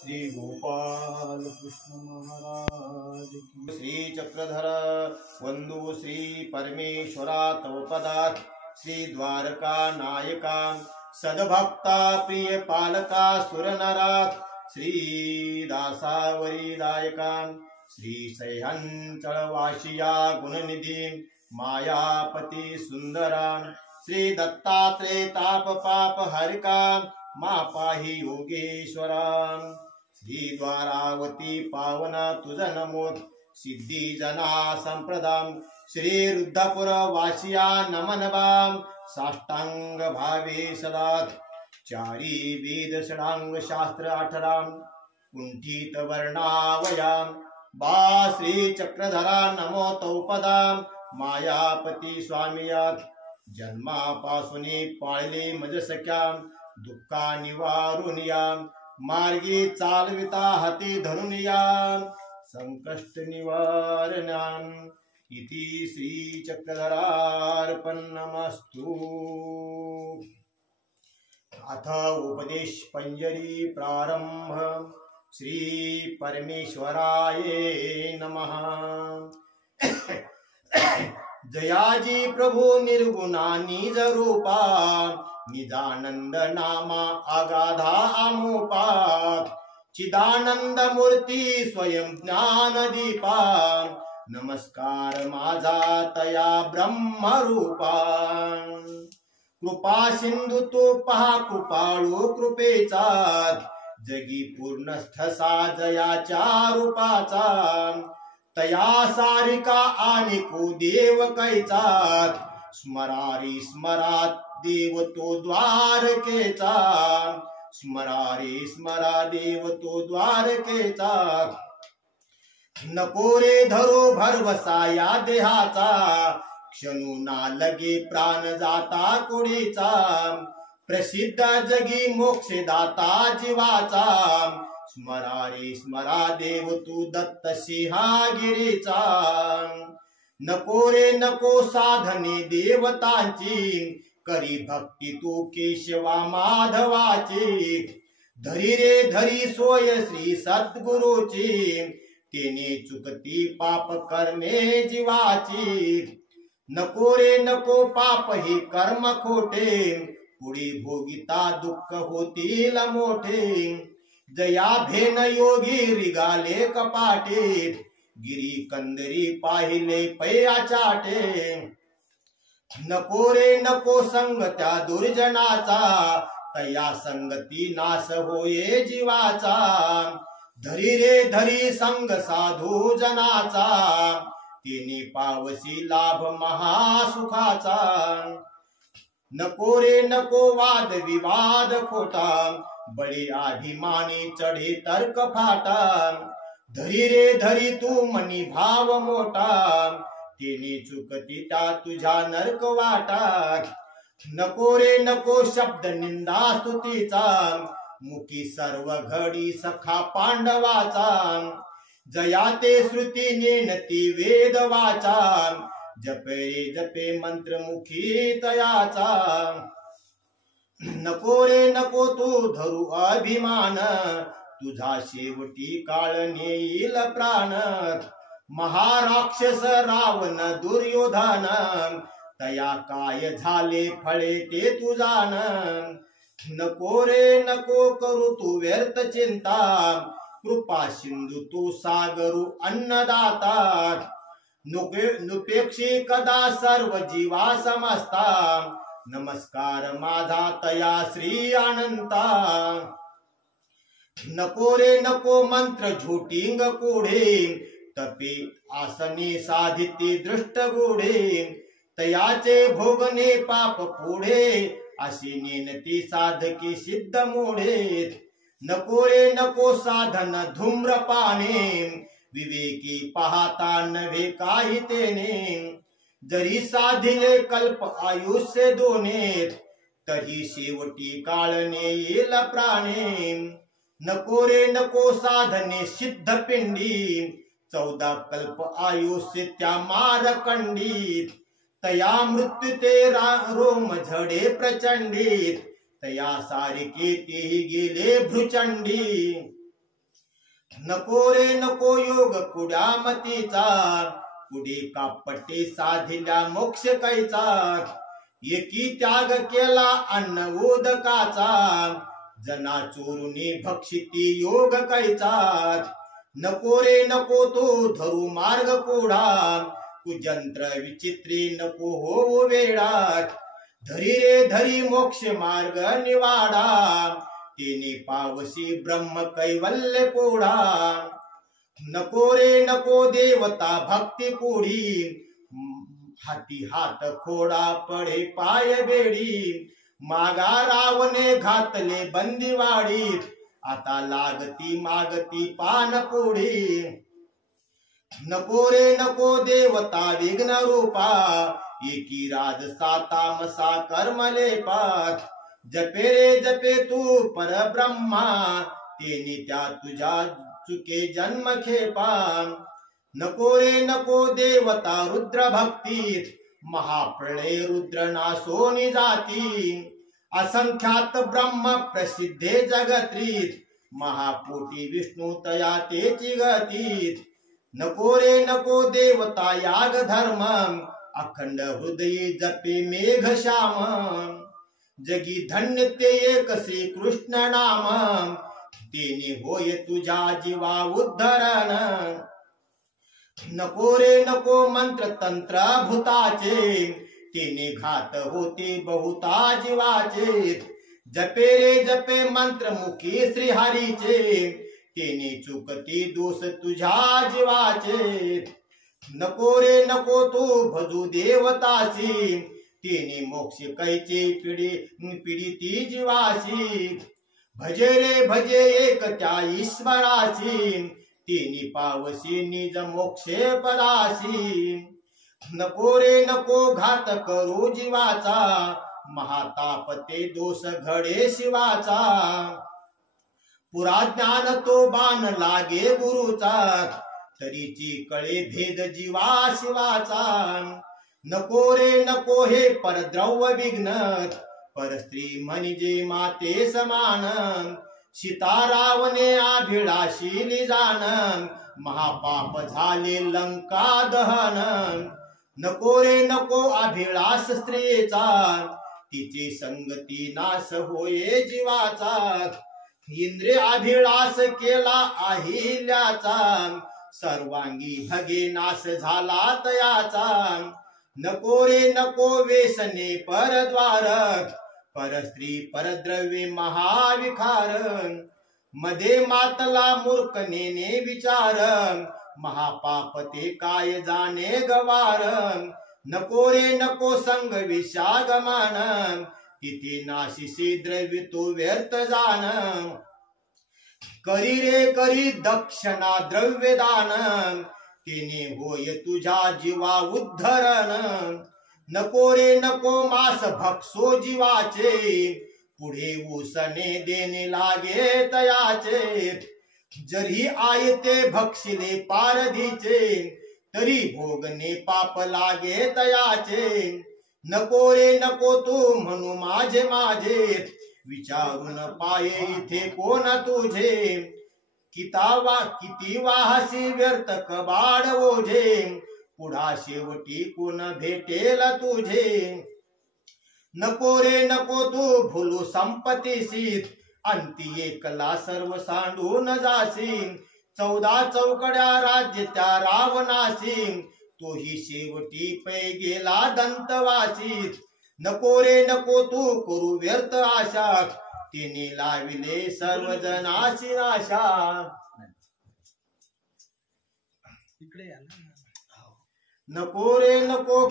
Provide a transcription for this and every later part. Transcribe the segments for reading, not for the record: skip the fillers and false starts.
श्री गोपाल कृष्ण महाराज की। श्री चक्रधर वंदु श्री परमेश्वरा तव पदात श्री द्वारका नायका सद्भक्ता प्रिय पालका सुरनरात श्री दासावरी दायका श्री सह्यांचळवाशिया गुणनिधी मायापती सुंदरा श्री दत्तात्रेय ताप पाप हरिका मा पाहि योगेश्वरा श्री द्वारावती पावना तुझ नमोद सिद्धी जना संप्रदाम श्री रुद्रपुर वासिया नमन बाम साष्टांग भावे सदात चारी वेद षडांग शास्त्र अठराम कुंठित वर्णावयाम बा श्री चक्रधरा नमो तौपदाम मायापती स्वामियात जन्मापासून पाळले मज सख्या दुःखा निवारुनिया मार्गी चालविता हाती धरुनिया संकष्ट निवारणाम इति श्री चक्रधरार्पणमस्तु। अथ उपदेश पंजरी प्रारंभ। श्री परमेश्वराय नमः। जयाजी प्रभु निर्गुणा निज रूपा निजानंद नामा अगाधा अमोपा चिदानंद मूर्ती स्वयं ज्ञान दीपा नमस्कार माझा तया ब्रह्म रूपा कृपा सिंधु तो पहा कृपाळू कृपेचा जगी पूर्णस्थ जयाच्या रूपाचा तया सारिका आणि को देव कैचा स्मरारी स्मरात देव तो द्वारकेचा स्मरारी स्मरा देव तो द्वारकेचा नको रे धरो भरवसा या देहाचा क्षणू ना लगे प्राण जाता कोडीचा प्रसिद्ध जगी मोक्षदाता जीवाचा स्मरारी स्मरा देव तू दत्त सिंहागिरीचा नको रे नको साधने देवतांची करी भक्ती तू केशवा माधवाची धरी रे धरी सोय श्री सद्गुरूची तेने चुकती पाप कर्मे जीवाची नको रे नको पाप ही कर्म खोटे पुढे भोगिता दुःख होतील मोठे जया धेन योगी रिगाले कपाटे गिरी कंदरी पाहिले पया चाटे नको रे नको संग त्या दुर्जनाचा तया संगती नाश होये जीवाचा धरी रे धरी संग साधू जनाचा तिने पावसी लाभ महासुखाचा नको रे नको वाद विवाद खोटा बळी अभिमानी चढे तर्क फाटा धरी रे धरी तू मनी भाव मोठा तिने चुकतीता तुझ्या नरक वाटा नको रे नको शब्द निंदा स्तुतीचा मुखी सर्व घडी सखा पांडवाचा जया ते श्रुती नेनती वेद वाचा जपे जपे मंत्र मुखी तयाचा नको रे नको तू धरू अभिमान तुझा शेवटी काळ नेईल प्राण महाराक्षस रावण दुर्योधन तया काय झाले फळे ते तू जाण नको रे नको करू तू व्यर्थ चिंता कृपा सिंधू तू सागरू अन्नदाता नुपेक्षी कदा सर्व जीवा समजता नमस्कार माझा तया श्री अनंता नको रे नको मंत्र झुटिंग कोढे तपे आसने साधिते दृष्ट गोढे तयाचे भोगने पाप पुढे अशी नेनती साधकी सिद्ध मोढे नको रे नको साधन धूम्रपाने विवेकी पाहता नव्हे काही तेने जरी साधिले कल्प आयुष्य दोने तरी शेवटी काळ नेईल प्राणे नको रे नको साधने सिद्ध पिंडी 14 कल्प आयुष्य त्या मारकंडीत तया मृत्यू ते रोम झडे प्रचंडीत तया सारिके ते गेले भ्रुचंडी नको रे नको योग कुड्या मतीचा, कुडी कापटे साधिल्या मोक्ष कैचा, एकी त्याग केला अन्न उदकाचा, जना चोरुनी भक्षिती योग कैचा, नको रे नको तो धरू मार्ग कोढा, कुजंत्र विचित्री नको होऊ वेडा, धरी रे धरी मोक्ष मार्ग निवाडा, तिने पावसी ब्रह्म कैवल्य पोढा, नको रे नको देवता भक्ती कोढी, हाती हात खोडा पडे पाय बेडी, मागा रावणे घातले बंदीवाडीत, आता लागती मागती पान पोढी, नको रे नको देवता विघ्न रूपा, एकी राज तामसा कर्मले पात, जपे रे जपे तू परब्रह्मा, तेनी त्या तुझ्या चुके जन्म खेपा, नको रे नको देवता रुद्र भक्तीत, महाप्रलय रुद्र नासोनी जाती, असंख्यात ब्रह्म प्रसिद्धे जगत्रीत, महापोटी विष्णू तया तेची गतीत, नको रे नको देवता याग धर्म, अखंड हृदयी जपे मेघ श्याम, जगी धन्य ते एक श्री कृष्ण नाम, तेने होय तुझ्या जीवा उद्धरण, नको रे नको मंत्र तंत्र भूताचे, तेने घात होते बहुता जीवाचे, जपे रे जपे मंत्र मुखी श्रीहरीचे, तेने चुकती दोष तुझ्या जीवाचे, नको रे नको तू भजू देवतासी, तेने मोक्ष कैचे पीडिती जीवासी, भजे रे भजे एक त्या ईश्वरासी, तेने पावसी निज मोक्षे परासी, नको रे नको घात करू जीवाचा, महाताप ते दोष घडे शिवाचा, पुरा ज्ञान तो बाण लागे गुरुचा, तरीची कळे भेद जीवा शिवाचा, नको रे नको हे परद्रव्य विघ्न, परस्त्री म्हणजे माते समान, सीता रावणे अभिलाषी निजान, महापाप झाले लंका दहन, नको रे नको अभिलाष स्त्रीचा, तिचे संगती नाश होये जीवाचा, इंद्रिय अभिलाष केला अहिल्याचा, सर्वांगी भगे नाश झाला तयाचा, नको रे नको वेसने परद्वार, परस्त्री परद्रव्ये महाविखार, मध्ये मातला मूर्ख नेने विचार, महापाप ते काय जाणे गवार, नको रे नको संग विषागमान, तिथे नाशिसे द्रव्य तो व्यर्थ जान, करी रे करी दक्षिणा द्रव्य दान, तिने होय तुझ्या जीवा उद्धरण, नको रे नको मास भक्षो जीवाचे, पुढे उसने देणे लागे तयाचे, जरी आयते भक्षिले पारधीचे, तरी भोगणे पाप लागे तयाचे, नको रे नको तू म्हणू माझे माझे, विचारून पाये इथे कोण तुझे, किती वाहसी व्यर्थ कबाड ओझे, पुढा शेवटी कोण भेटेल तुझे, नको रे नको तू भुलू संपत्तीसीत, अंती एकला सर्व सांडून जासी, 14 चौकड्या राज्य त्या रावणासी, तोही शेवटी पै गेला दंतवासीत, नको रे नको तू करू व्यर्थ आशा, तिने लाविले सर्वजनाशी नाशा, नको रे नको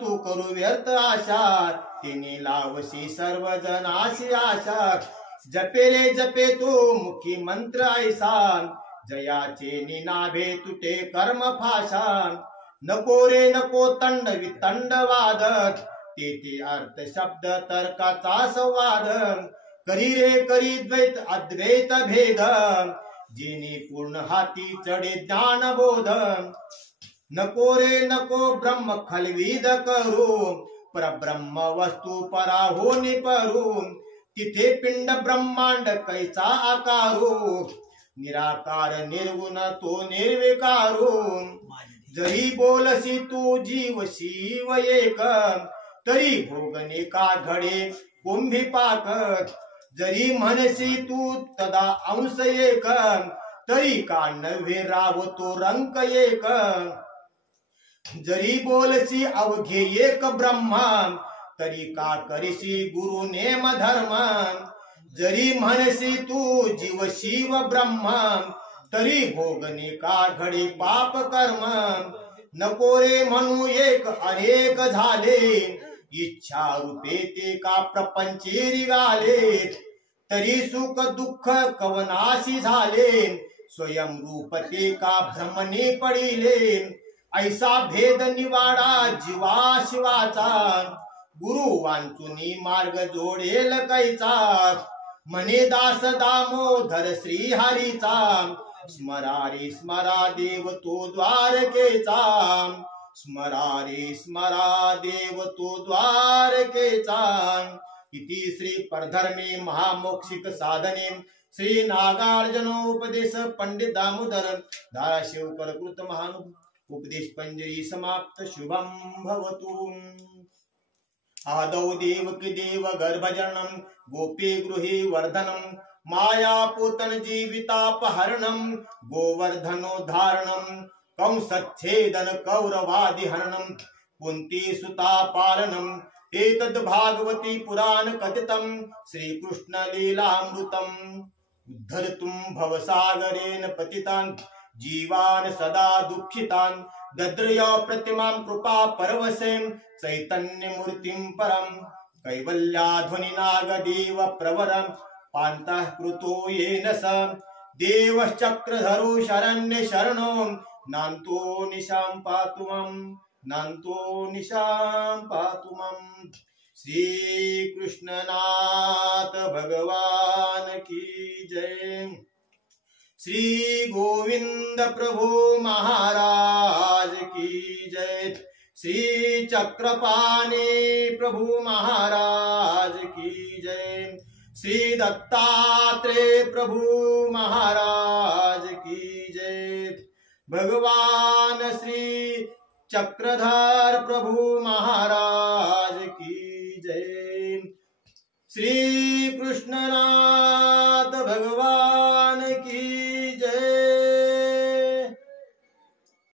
तू करू व्यर्थ आशा, तिने लावशी सर्वजनाशी आशा, जपे रे जपे तू मुखी मंत्र ऐसा, जयाचे निनाभे तुटे कर्म फाशा, नको रे नको तंड वितंड वादक, तेथे अर्थ शब्द तर्काचा संवाद, करी रे करी द्वैत अद्वैत भेद, जिने पूर्ण हाती चढे ज्ञान बोध, नको रे नको ब्रह्म खलविद करू, परब्रह्म वस्तू पराहोनी परू, तिथे पिंड ब्रह्मांड कैसा आकारू, निराकार निर्गुण तो निर्विकारू जरी बोलसी तू जीव शिव एक तरी भोगणे का घडे कुंभी पाक जरी म्हणसी तू तदा अंश एक तरी का नव्हे रावतो रंक एक जरी बोलसी अवघे एक ब्रह्मा तरी का करिसी गुरु नेम धर्म जरी म्हणसी तू जीव शिव ब्रह्मा तरी भोगणे का घडे पाप कर्म नको रे म्हणू एक अनेक झाले इच्छा रूपे ते का प्रपंचे रिगाले तरी सुख दुःख कवनाशी झाले स्वयं रूप ते का भ्रमणे पडिले ऐसा भेद निवाडा जीवा शिवाचा गुरु वांचुनी मार्ग जोडेल कैचा म्हणे दास दामोदर श्री हरीचा स्मरा रे स्मरा देव तो द्वारकेचा स्मरा रे स्मरा देव तो द्वारकेचा इति श्री परधर्मे महामोक्षिक साधने श्री नागार्जुनोपदेश पंडित दामोदर धाराशिव करकृत महान उपदेश पंजरी समाप्त शुभम भवतु आदौ देवकी देव गर्भजनम गोपी गृही वर्धनम माया पूतन जीवितापहरणम गोवर्धनोद्धारणम कंसच्छेदन कौरवादि हरणम कुंती सुता पालनम एतद् भागवती पुराण कथितम श्री कृष्ण लीलामृतम उद्धर्तुं भवसागरेण पतितान् जीवान् सदा दुःखितान् दद्रय प्रतिमां कृपा परवशे चैतन्य मूर्तिं परम कैवल्याध्वनि नागदेव प्रवरम पान्तः कृतो येन स देवश्चक्रधरो शरण्य शरणो नान्तो निशां पातु मम नान्तो निशां पातु मम श्री कृष्णनाथ भगवान की जय श्री गोविंद प्रभु महाराज की जय श्री चक्रपाणी प्रभु महाराज की जय श्री दत्तात्रेय प्रभु महाराज की जय भगवान श्री चक्रधर प्रभु महाराज की जय श्री कृष्णनाथ भगवान